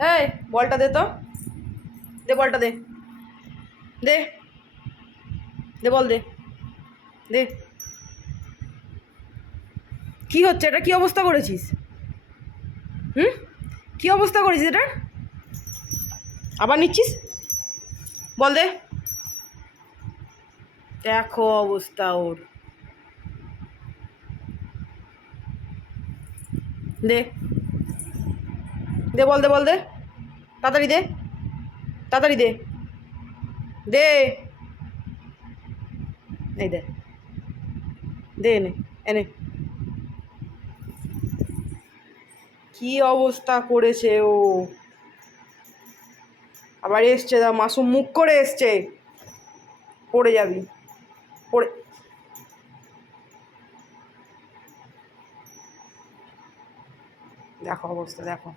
এই বলটা দে তো, দে বলটা দে, দে দে, বল দে, দে। কি হচ্ছে এটা? কি অবস্থা করেছিস? হুম, কি অবস্থা করেছিস এটা? আবার নিচ্ছিস? বল দে। দেখো অবস্থা ওর। দে দে, বল দে, বল দে, তাড়াতাড়ি দে, তাড়াতাড়ি দে, দে। এই দে, দে এনে, এনে। কি অবস্থা করেছে ও! আবার এসছে, মাসুম মুখ করে এসছে। পড়ে যাবি, পড়ে। দেখো অবস্থা, দেখো।